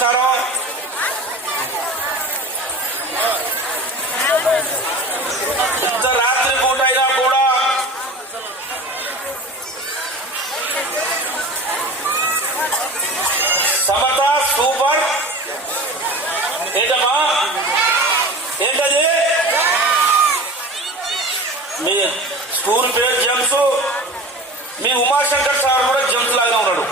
నమస్కారం. ఇంత రాత్రి పూట అయినా కూడా సమత సూపర్ ఏంటమ్మా, ఏంటది మీ స్కూల్ పేరు జమ్స్. మీ ఉమాశంకర్ సార్ కూడా జమ్స్ లాగా ఉన్నాడు.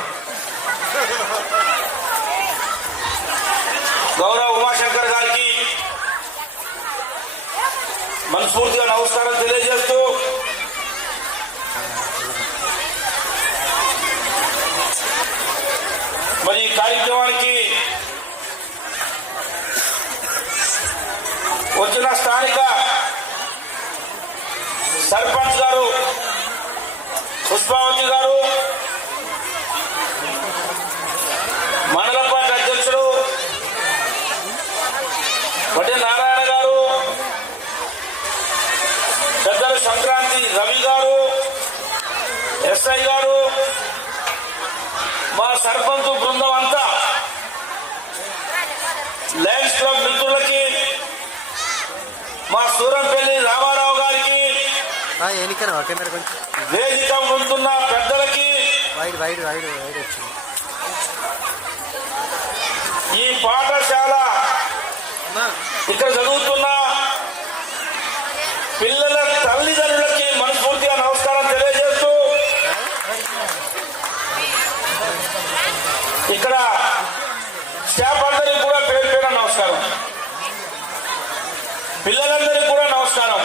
గౌరవ ఉమాశంకర్ గారికి మనస్ఫూర్తిగా నమస్కారం తెలియజేస్తూ మరి ఈ కార్యక్రమానికి వచ్చిన స్థానిక సర్పంచ్ గారు పుష్పావతి గారు, మండల పార్టీ అధ్యక్షుడు వడ్డే నారాయణ గారు, పెద్దలు సంక్రాంతి రవి గారు, ఎస్ఐ గారు, మా సర్పంచ్ బృందం అంతా, లయన్స్ క్లబ్ మిత్రులకి, మా సూరంపల్లి రామారావు గారికి, వేదిక ఉంటున్న పెద్దలకి, ఈ పాఠశాల ఇక్కడ చదువుతున్న పిల్లల తల్లిదండ్రులకి మనస్ఫూర్తిగా నమస్కారం తెలియజేస్తూ ఇక్కడ స్టాఫ్ అందరికీ కూడా పేరు పేరు నమస్కారం, పిల్లలందరికీ కూడా నమస్కారం.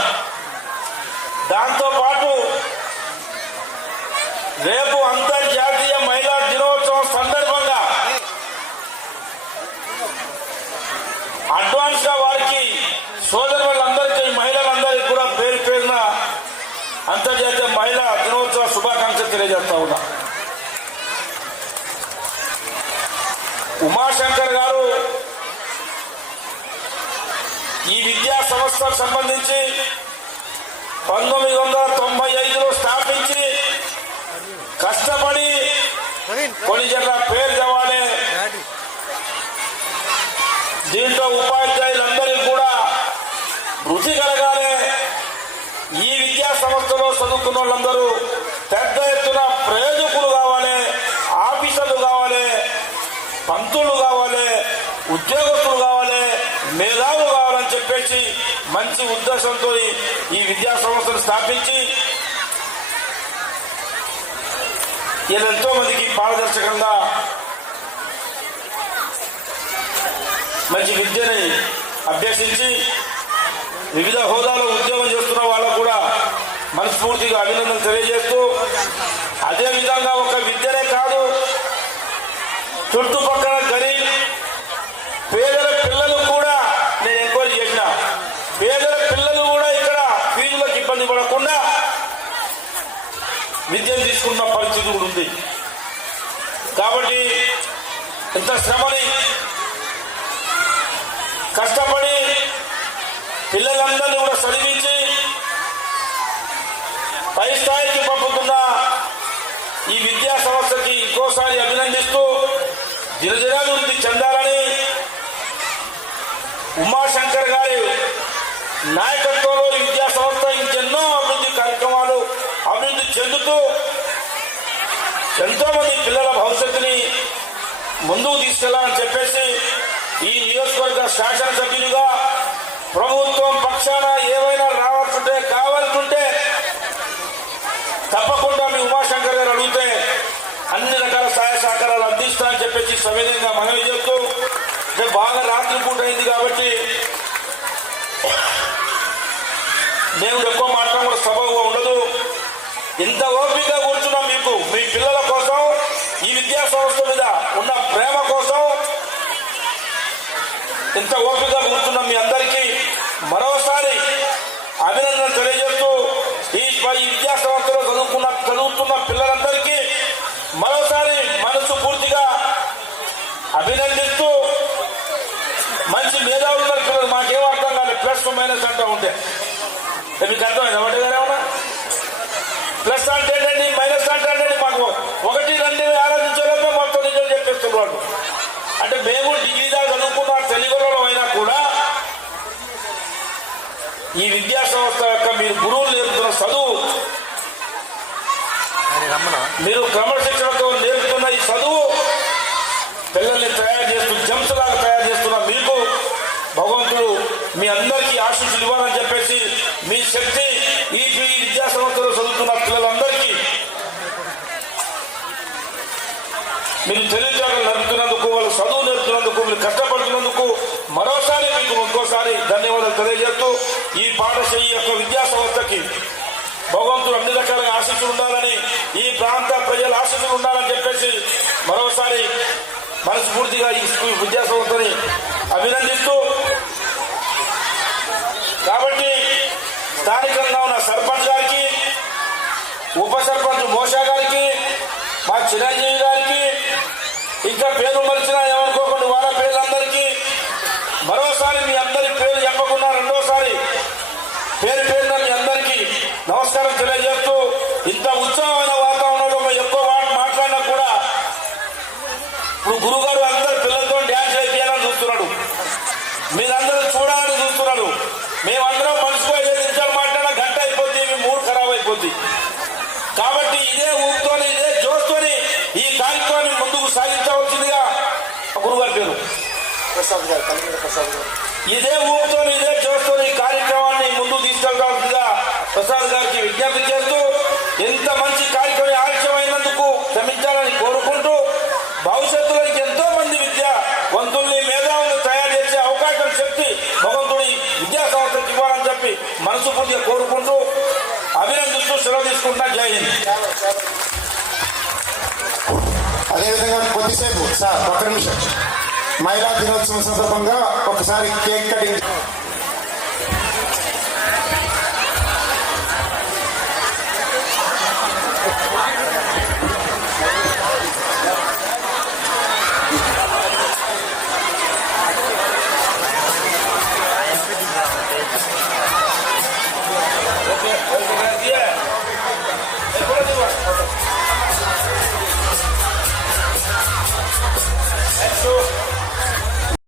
దాంతో పాటు రేపు అంతర్జాతీయ మహిళా దినోత్సవం సందర్భంగా అడ్వాన్స్ గా వారికి సోదరులందరికీ, మహిళలందరికీ కూడా పేరు పేరున అంతర్జాతీయ మహిళా దినోత్సవ శుభాకాంక్షలు తెలియజేస్తా ఉన్నా. ఉమాశంకర్ గారు ఈ విద్యా సంస్థకు సంబంధించి 1995లో స్థాపించి కష్టపడి కొన్ని జట్ల పేరు తేవాలి, దీంట్లో ఉపాధ్యాయులందరికీ కూడా వృత్తి కలగాలి, ఈ విద్యా సంస్థలో చదువుకున్న వాళ్ళందరూ పెద్ద ఎత్తున ప్రయోజకులు కావాలి, ఆఫీసర్లు కావాలి, పంతులు కావాలి, ఉద్యోగస్తులు కావాలి, మేధావులు కావాలని చెప్పేసి మంచి ఉద్దేశంతో ఈ విద్యా సంస్థను స్థాపించి ఎంతో మందికి పారదర్శకంగా మంచి విద్యని అభ్యసించి వివిధ హోదాలో ఉద్యోగం చేస్తున్న వాళ్ళకు కూడా మనస్ఫూర్తిగా అభినందనలు తెలియజేస్తూ, అదేవిధంగా ఒక విద్యనే కాదు, చుట్టుపక్కల గరీబ్ పేదల పిల్లలు కూడా నేను ఎంక్వైరీ చేసిన, పేదల పిల్లలు కూడా ఇక్కడ ఫీజులకు ఇబ్బంది పడకుండా విద్యను తీసుకున్న పరిస్థితి కూడా ఉంది. కాబట్టి ఇంత శ్రమని కష్టపడి పిల్లలందరినీ కూడా చదివించి పై స్థాయికి పంపుతున్న ఈ విద్యా సంస్థకి ఇంకోసారి అభినందిస్తూ దినదినాభివృద్ధి చెందాలని, ఉమాశంకర్ గారి నాయకత్వంలో ఈ విద్యా సంస్థ ఇంకెన్నో అభివృద్ధి కార్యక్రమాలు అభివృద్ధి చెందుతూ ఎంతో మంది పిల్లల భవిష్యత్తుని ముందుకు తీసుకెళ్లాలని చెప్పేసి ఈ నియోజకవర్గ శాసనసభ్యులుగా ప్రభుత్వం పక్షాన ఏవైనా రావాల్సింటే కావాల్సింటే తప్పకుండా మీ ఉమాశంకర్ గారు అడిగితే అన్ని రకాల సహాయ సహకారాలు అందిస్తానని చెప్పేసి సవినయంగా మనవి చేస్తూ, బాగా రాత్రి పూట అయింది కాబట్టి దేవుడు ఎక్కువ మాట్లాడడం కూడా సబబుగా ఉండదు. ఇంత ఓపికగా కూర్చున్నాం మీకు మీ పిల్లల కోసం, ఈ విద్యా సంస్థ మీద ఉన్న ప్రేమ కోసం ఇంత ఓపికగా కూర్చున్నాం. మీ అందరికీ మరోసారి అభినందనలు తెలియజేస్తూ ఈ విద్యా సంస్థలో చదువుతున్న పిల్లలందరికీ మరోసారి మనసు పూర్తిగా అభినందిస్తూ, మంచి మేధావులు పిల్లలు మాకేం అర్థం కాదు, ప్లస్ మైనస్ అంటూ ఉంటే మీకు అర్థమైంది ఒకటి గారేమన్నా ప్లస్ అంటే ఏంటండి, మైనస్ అంటే మాకు 1, 2 ఆలోచించే మొత్తం నిజం చెప్పేస్తున్నారు. అంటే మేము డిగ్రీ మీరు గురువులు నేర్పుతున్న చదువు, మీరు క్రమశిక్షణతో నేర్పుతున్న ఈ చదువు పిల్లల్ని తయారు చేస్తూ జంప్స్ లాగా తయారు చేస్తున్న మీకు భగవంతుడు మీ అందరికీ ఆశీస్సులు ఇవ్వాలని చెప్పేసి మీ శక్తి ఈ విద్యా సంస్థలో చదువుతున్న పిల్లలందరికీ మీరు తెలివితేటలు నడుపుతున్నందుకు, వాళ్ళు చదువు నేర్పుతున్నందుకు, మీరు కష్టపడుతున్నందుకు మరోసారి మీకు ఇంకోసారి ధన్యవాదాలు తెలియజేస్తూ ఈ పాఠశాల యొక్క విద్యా సంస్థకి భగవంతుడు అన్ని రకాలుగా ఆశీస్సులు ఉండాలని, ఈ ప్రాంత ప్రజల ఆశీస్సులు ఉండాలని చెప్పేసి మరోసారి మనస్ఫూర్తిగా ఈ స్కూల్ విద్యా సంస్థని అభినందిస్తూ, కాబట్టి స్థానికంగా ఉన్న సర్పంచ్ గారికి, ఉప సర్పంచ్ మోషా గారికి, మా చిరంజీవి గారికి, ఇంకా పేరు మరిచిన ఏమనుకోకుండా వాళ్ళ పేర్లందరికీ మరోసారి మీ అందరి పేరు చెప్పకుండా రెండోసారి పేరు పేరున మీ అందరికీ నమస్కారం తెలియజేస్తూ, ఇంత ఉత్సాహమైన వాతావరణంలో ఎక్కువ మాట్లాడినా కూడా ఇప్పుడు గురుగారు అందరు పిల్లలతో డ్యాన్స్ చేయాలని చూస్తున్నాడు, మీరందరూ చూడాలని చూస్తున్నాడు. మేమందరం మనసుకో 5 నిమిషాలు మాట్లాడినా గంట అయిపోద్ది, మీ మూడు ఖరాబ్ అయిపోద్ది. కాబట్టి ఇదే ఊపుతోని, ఇదే జోస్తోని ఈ కార్యక్రమాన్ని ముందుకు సాగించవలసిందిగా గురుగారి పేరు ప్రసాద్ గారు, కలిగిన ప్రసాద్ గారు, ఇదే ఊపుతోని, ఇదే జోస్తోని ఈ కార్యక్రమాన్ని ముందుకు తీసుకెళ్లాల్సిందిగా ప్రసాద్ గారికి విజ్ఞప్తి చేస్తూ, ఎంత మంచి కార్యక్రమం ఆలస్యమైనందుకు క్షమించాలని కోరుకుంటూ, భవిష్యత్తులో ఎంతో మంది విద్యావంతుల్ని, మేధావులను తయారు చేసే అవకాశం, శక్తి భగవంతుడి విద్యా సంస్థకి ఇవ్వాలని చెప్పి మనస్ఫూర్తిగా కోరుకుంటూ అభినందిస్తూ సెలవు తీసుకుంటున్నా. జై హింద్. అదేవిధంగా కొద్దిసేపు సార్ ఒక్క నిమిషం, మహిళా దినోత్సవం సందర్భంగా ఒకసారి కేక్ కటింగ్